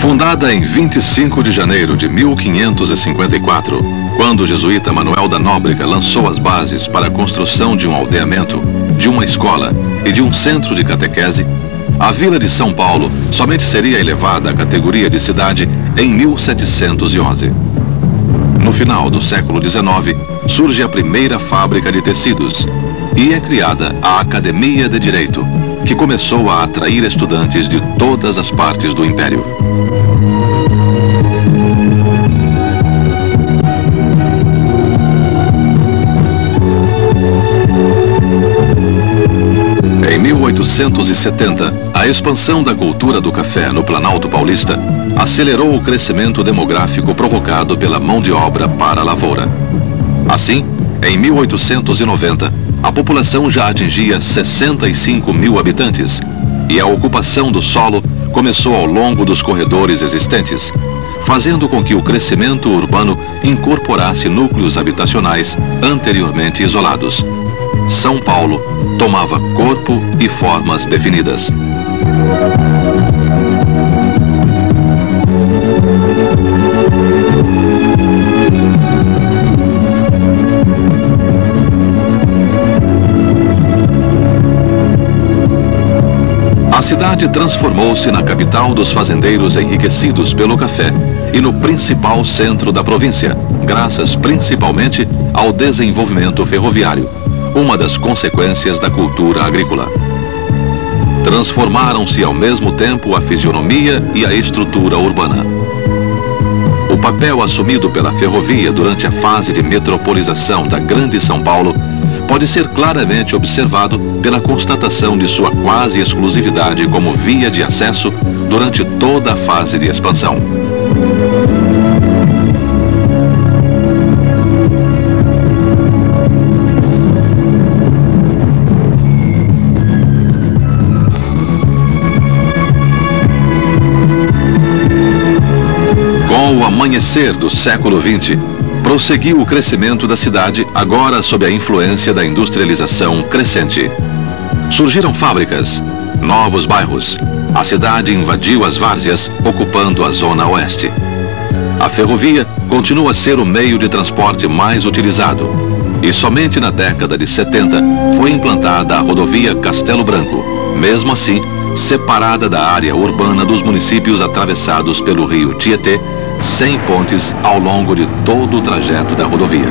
Fundada em 25 de janeiro de 1554, quando o jesuíta Manuel da Nóbrega lançou as bases para a construção de um aldeamento, de uma escola e de um centro de catequese, a vila de São Paulo somente seria elevada à categoria de cidade em 1711. No final do século XIX, surge a primeira fábrica de tecidos e é criada a Academia de Direito, que começou a atrair estudantes de todas as partes do Império. Em 1870, a expansão da cultura do café no Planalto Paulista acelerou o crescimento demográfico provocado pela mão de obra para a lavoura. Assim, em 1890, a população já atingia 65 mil habitantes e a ocupação do solo começou ao longo dos corredores existentes, fazendo com que o crescimento urbano incorporasse núcleos habitacionais anteriormente isolados. São Paulo tomava corpo e formas definidas. A cidade transformou-se na capital dos fazendeiros enriquecidos pelo café e no principal centro da província, graças principalmente ao desenvolvimento ferroviário, uma das consequências da cultura agrícola. Transformaram-se ao mesmo tempo a fisionomia e a estrutura urbana. O papel assumido pela ferrovia durante a fase de metropolização da Grande São Paulo pode ser claramente observado pela constatação de sua quase exclusividade como via de acesso durante toda a fase de expansão. Com o amanhecer do século XX, prosseguiu o crescimento da cidade, agora sob a influência da industrialização crescente. Surgiram fábricas, novos bairros. A cidade invadiu as várzeas, ocupando a zona oeste. A ferrovia continua a ser o meio de transporte mais utilizado. E somente na década de 70 foi implantada a rodovia Castelo Branco, mesmo assim separada da área urbana dos municípios atravessados pelo rio Tietê, sem pontes ao longo de todo o trajeto da rodovia.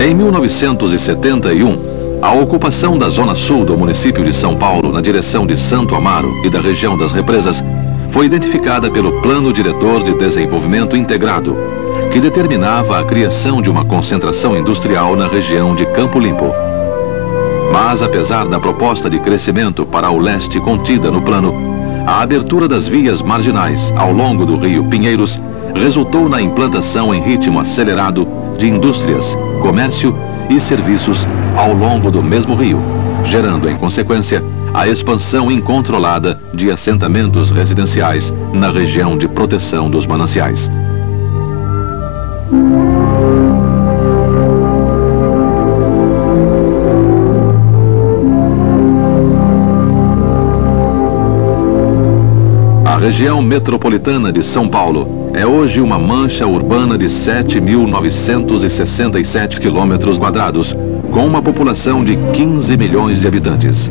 Em 1971, a ocupação da zona sul do município de São Paulo na direção de Santo Amaro e da região das Represas foi identificada pelo Plano Diretor de Desenvolvimento Integrado, que determinava a criação de uma concentração industrial na região de Campo Limpo. Mas, apesar da proposta de crescimento para o leste contida no plano, a abertura das vias marginais ao longo do rio Pinheiros resultou na implantação em ritmo acelerado de indústrias, comércio e serviços ao longo do mesmo rio, gerando, em consequência, a expansão incontrolada de assentamentos residenciais na região de proteção dos mananciais. A região metropolitana de São Paulo é hoje uma mancha urbana de 7.967 quilômetros quadrados, com uma população de 15 milhões de habitantes.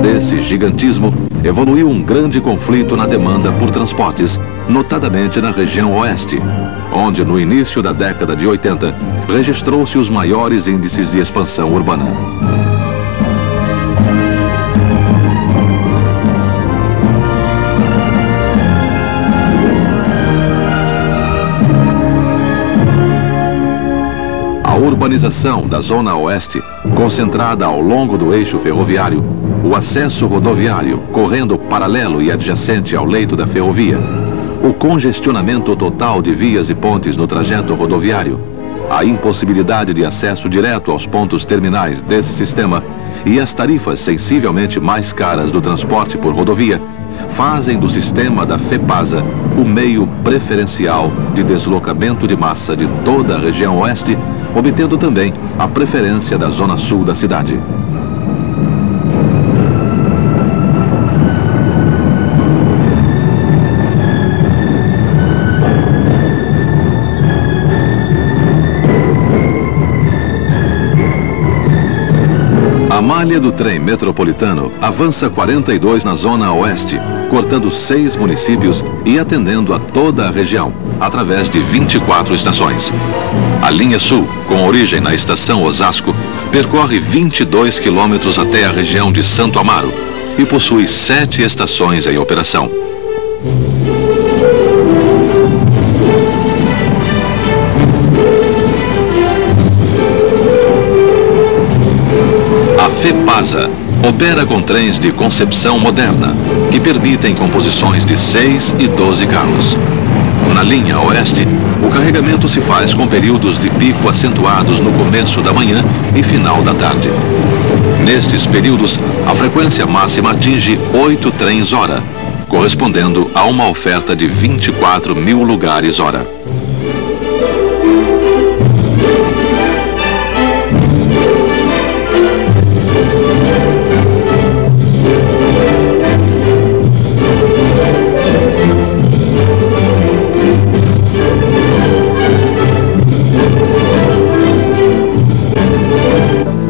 Desse gigantismo, evoluiu um grande conflito na demanda por transportes, notadamente na região oeste, onde no início da década de 80, registrou-se os maiores índices de expansão urbana. A urbanização da Zona Oeste, concentrada ao longo do eixo ferroviário, o acesso rodoviário correndo paralelo e adjacente ao leito da ferrovia, o congestionamento total de vias e pontes no trajeto rodoviário, a impossibilidade de acesso direto aos pontos terminais desse sistema e as tarifas sensivelmente mais caras do transporte por rodovia fazem do sistema da FEPASA o meio preferencial de deslocamento de massa de toda a região oeste, obtendo também a preferência da zona sul da cidade. A malha do trem metropolitano avança 42 na zona oeste, cortando 6 municípios e atendendo a toda a região, através de 24 estações. A linha sul, com origem na estação Osasco, percorre 22 quilômetros até a região de Santo Amaro e possui 7 estações em operação. A FEPASA opera com trens de concepção moderna, que permitem composições de 6 e 12 carros. Na linha oeste, o carregamento se faz com períodos de pico acentuados no começo da manhã e final da tarde. Nestes períodos, a frequência máxima atinge 8 trens hora, correspondendo a uma oferta de 24 mil lugares hora.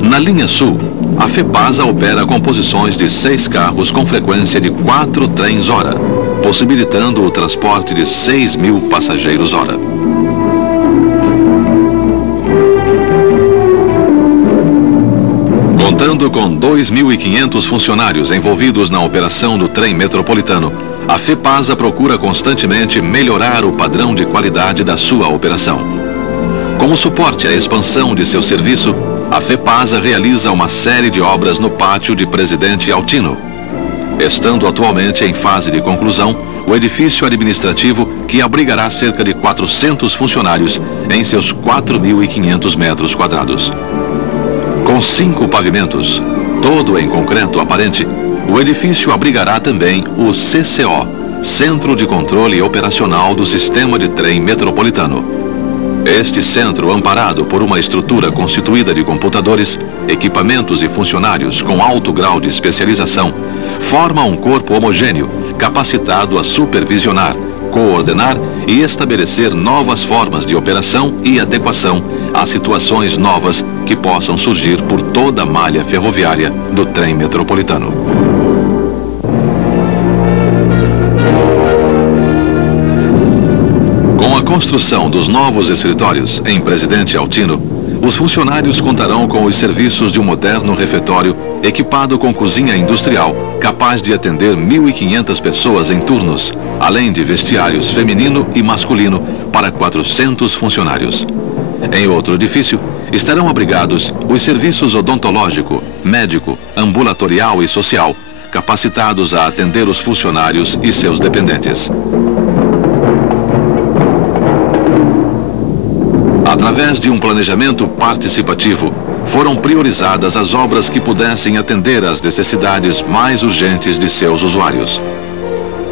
Na linha sul, a FEPASA opera composições de 6 carros com frequência de 4 trens hora, possibilitando o transporte de 6 mil passageiros hora. Contando com 2.500 funcionários envolvidos na operação do trem metropolitano, a FEPASA procura constantemente melhorar o padrão de qualidade da sua operação. Como suporte à expansão de seu serviço, a FEPASA realiza uma série de obras no pátio de Presidente Altino, estando atualmente em fase de conclusão o edifício administrativo que abrigará cerca de 400 funcionários em seus 4.500 metros quadrados. Com 5 pavimentos, todo em concreto aparente, o edifício abrigará também o CCO, Centro de Controle Operacional do Sistema de Trem Metropolitano. Este centro, amparado por uma estrutura constituída de computadores, equipamentos e funcionários com alto grau de especialização, forma um corpo homogêneo, capacitado a supervisionar, coordenar e estabelecer novas formas de operação e adequação a situações novas que possam surgir por toda a malha ferroviária do trem metropolitano. Com a construção dos novos escritórios em Presidente Altino, os funcionários contarão com os serviços de um moderno refeitório equipado com cozinha industrial, capaz de atender 1.500 pessoas em turnos, além de vestiários feminino e masculino para 400 funcionários. Em outro edifício, estarão abrigados os serviços odontológico, médico, ambulatorial e social, capacitados a atender os funcionários e seus dependentes. Através de um planejamento participativo, foram priorizadas as obras que pudessem atender às necessidades mais urgentes de seus usuários.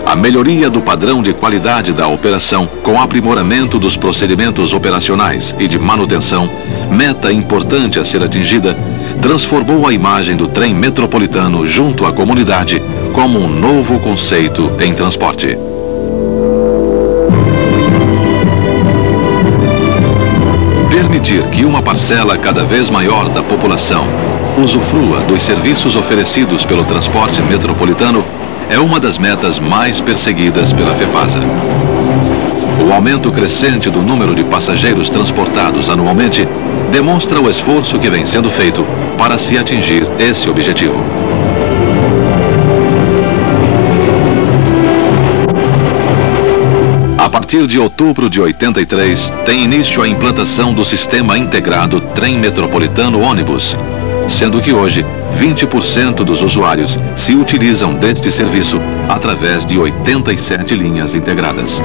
A melhoria do padrão de qualidade da operação, com aprimoramento dos procedimentos operacionais e de manutenção, meta importante a ser atingida, transformou a imagem do trem metropolitano junto à comunidade como um novo conceito em transporte. Permitir que uma parcela cada vez maior da população usufrua dos serviços oferecidos pelo transporte metropolitano é uma das metas mais perseguidas pela FEPASA. O aumento crescente do número de passageiros transportados anualmente demonstra o esforço que vem sendo feito para se atingir esse objetivo. A partir de outubro de 83, tem início a implantação do Sistema Integrado Trem Metropolitano Ônibus, sendo que hoje 20% dos usuários se utilizam deste serviço através de 87 linhas integradas.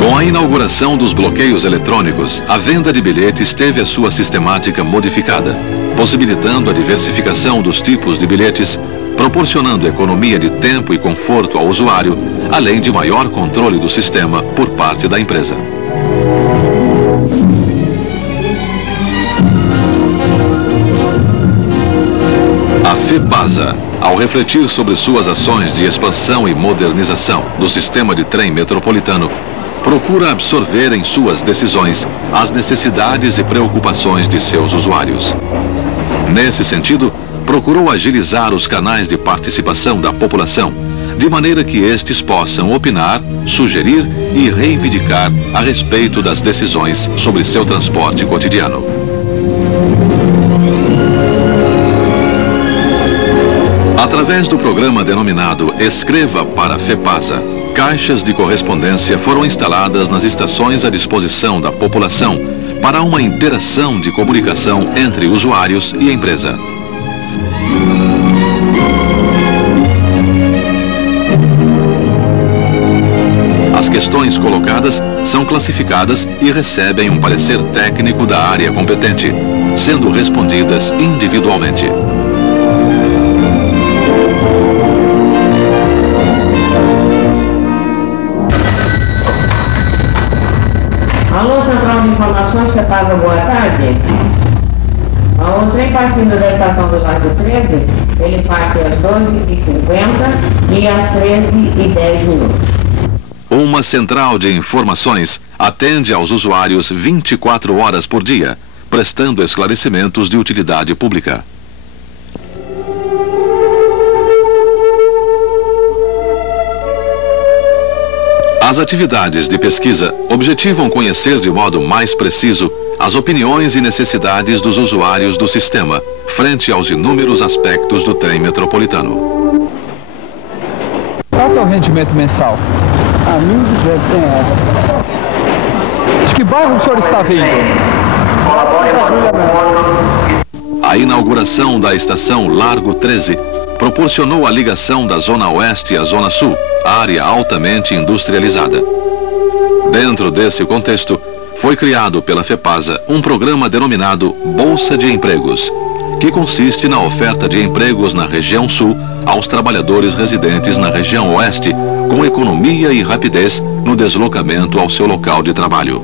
Com a inauguração inauguração dos bloqueios eletrônicos, a venda de bilhetes teve a sua sistemática modificada, possibilitando a diversificação dos tipos de bilhetes, proporcionando economia de tempo e conforto ao usuário, além de maior controle do sistema por parte da empresa. A FEPASA, ao refletir sobre suas ações de expansão e modernização do sistema de trem metropolitano, procura absorver em suas decisões as necessidades e preocupações de seus usuários. Nesse sentido, procurou agilizar os canais de participação da população, de maneira que estes possam opinar, sugerir e reivindicar a respeito das decisões sobre seu transporte cotidiano. Através do programa denominado Escreva para a FEPASA, caixas de correspondência foram instaladas nas estações à disposição da população para uma interação de comunicação entre usuários e empresa. As questões colocadas são classificadas e recebem um parecer técnico da área competente, sendo respondidas individualmente. Alô, Central de Informações, FEPASA, boa tarde. O trem partindo da estação do Largo 13, ele parte às 12h50 e às 13h10. Uma central de informações atende aos usuários 24 horas por dia, prestando esclarecimentos de utilidade pública. As atividades de pesquisa objetivam conhecer de modo mais preciso as opiniões e necessidades dos usuários do sistema, frente aos inúmeros aspectos do trem metropolitano. Qual é o rendimento mensal? A 1.200 sem extra. De que bairro o senhor está vindo? A inauguração da estação Largo 13 proporcionou a ligação da Zona Oeste à Zona Sul, área altamente industrializada. Dentro desse contexto, foi criado pela FEPASA um programa denominado Bolsa de Empregos, que consiste na oferta de empregos na região Sul aos trabalhadores residentes na região Oeste, com economia e rapidez no deslocamento ao seu local de trabalho.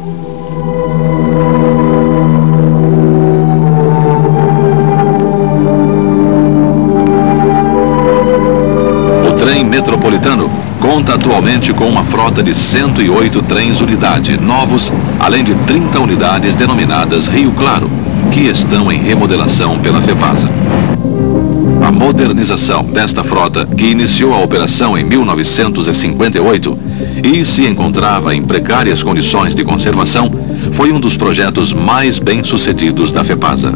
O trem metropolitano conta atualmente com uma frota de 108 trens unidade novos, além de 30 unidades denominadas Rio Claro, que estão em remodelação pela FEPASA. A modernização desta frota, que iniciou a operação em 1958 e se encontrava em precárias condições de conservação, foi um dos projetos mais bem-sucedidos da FEPASA.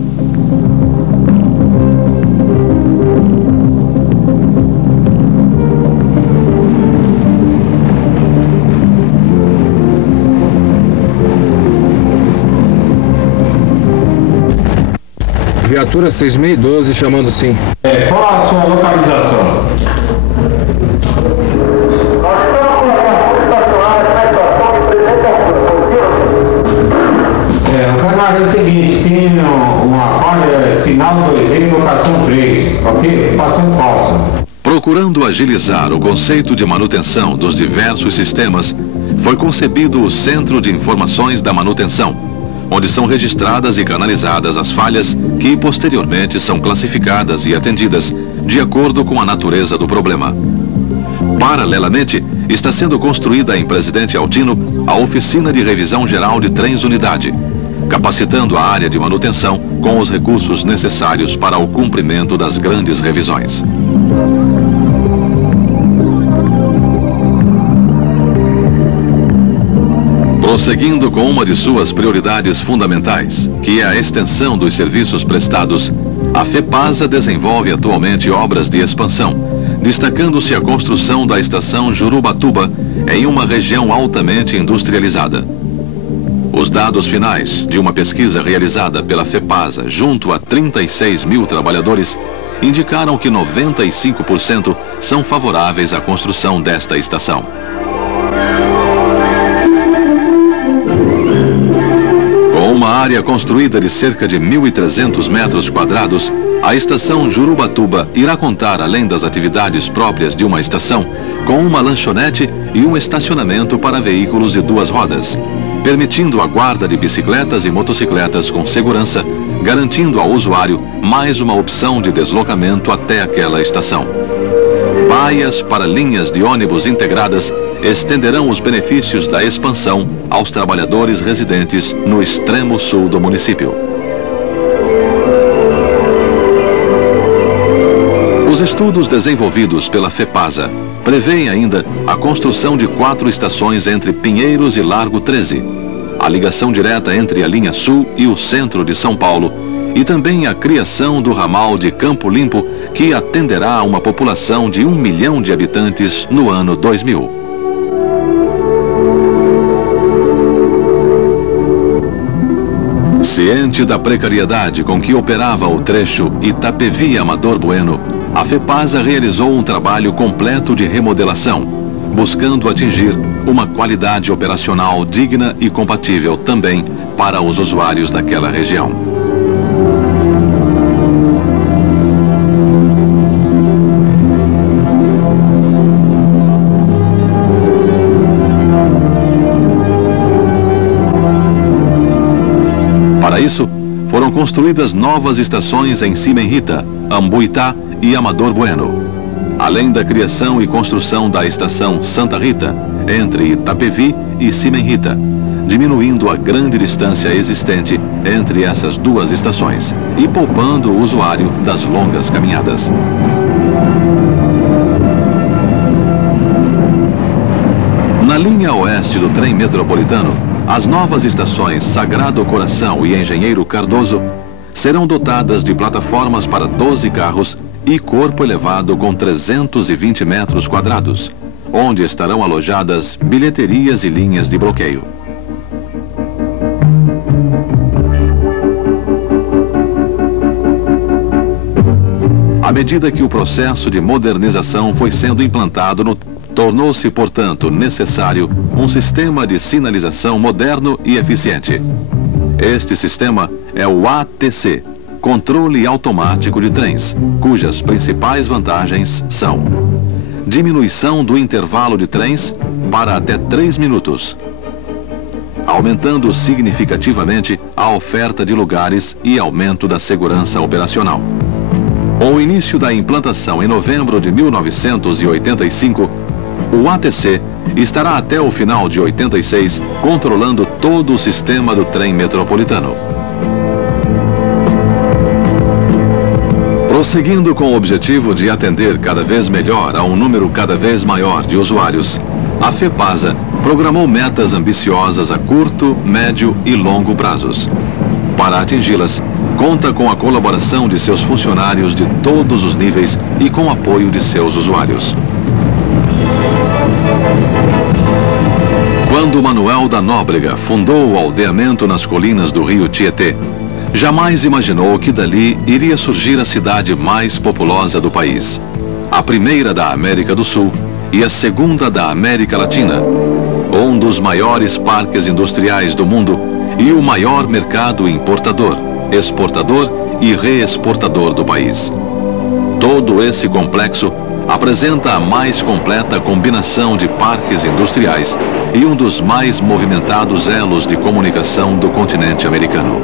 Viatura 6012, chamando sim. Qual a sua localização? O canal é o seguinte, tem uma falha sinal 2E, locação 3, ok? Ocupação falsa. Procurando agilizar o conceito de manutenção dos diversos sistemas, foi concebido o Centro de Informações da Manutenção, onde são registradas e canalizadas as falhas que posteriormente são classificadas e atendidas de acordo com a natureza do problema. Paralelamente, está sendo construída em Presidente Altino a Oficina de Revisão Geral de Trens Unidade, capacitando a área de manutenção com os recursos necessários para o cumprimento das grandes revisões. Prosseguindo com uma de suas prioridades fundamentais, que é a extensão dos serviços prestados, a FEPASA desenvolve atualmente obras de expansão, destacando-se a construção da estação Jurubatuba em uma região altamente industrializada. Os dados finais de uma pesquisa realizada pela FEPASA junto a 36 mil trabalhadores indicaram que 95% são favoráveis à construção desta estação. Numa área construída de cerca de 1.300 metros quadrados, a estação Jurubatuba irá contar, além das atividades próprias de uma estação, com uma lanchonete e um estacionamento para veículos de 2 rodas, permitindo a guarda de bicicletas e motocicletas com segurança, garantindo ao usuário mais uma opção de deslocamento até aquela estação. Baias para linhas de ônibus integradas estenderão os benefícios da expansão aos trabalhadores residentes no extremo sul do município. Os estudos desenvolvidos pela FEPASA prevêem ainda a construção de 4 estações entre Pinheiros e Largo 13, a ligação direta entre a linha sul e o centro de São Paulo e também a criação do ramal de Campo Limpo, que atenderá a uma população de 1 milhão de habitantes no ano 2000. Ciente da precariedade com que operava o trecho Itapevi-Amador Bueno, a FEPASA realizou um trabalho completo de remodelação, buscando atingir uma qualidade operacional digna e compatível também para os usuários daquela região. Para isso, foram construídas novas estações em Simenrita, Ambuitá e Amador Bueno, além da criação e construção da estação Santa Rita, entre Itapevi e Simenrita, diminuindo a grande distância existente entre essas 2 estações e poupando o usuário das longas caminhadas. Na linha oeste do trem metropolitano, as novas estações Sagrado Coração e Engenheiro Cardoso serão dotadas de plataformas para 12 carros e corpo elevado com 320 metros quadrados, onde estarão alojadas bilheterias e linhas de bloqueio. À medida que o processo de modernização foi sendo implantado tornou-se, portanto, necessário um sistema de sinalização moderno e eficiente. Este sistema é o ATC, Controle Automático de Trens, cujas principais vantagens são: diminuição do intervalo de trens para até 3 minutos, aumentando significativamente a oferta de lugares e aumento da segurança operacional. Com o início da implantação em novembro de 1985, o ATC estará até o final de 86 controlando todo o sistema do trem metropolitano. Prosseguindo com o objetivo de atender cada vez melhor a um número cada vez maior de usuários, a FEPASA programou metas ambiciosas a curto, médio e longo prazos. Para atingi-las, conta com a colaboração de seus funcionários de todos os níveis e com o apoio de seus usuários. Quando Manuel da Nóbrega fundou o aldeamento nas colinas do rio Tietê, jamais imaginou que dali iria surgir a cidade mais populosa do país, a primeira da América do Sul e a segunda da América Latina, um dos maiores parques industriais do mundo e o maior mercado importador, exportador e reexportador do país. Todo esse complexo apresenta a mais completa combinação de parques industriais e um dos mais movimentados elos de comunicação do continente americano.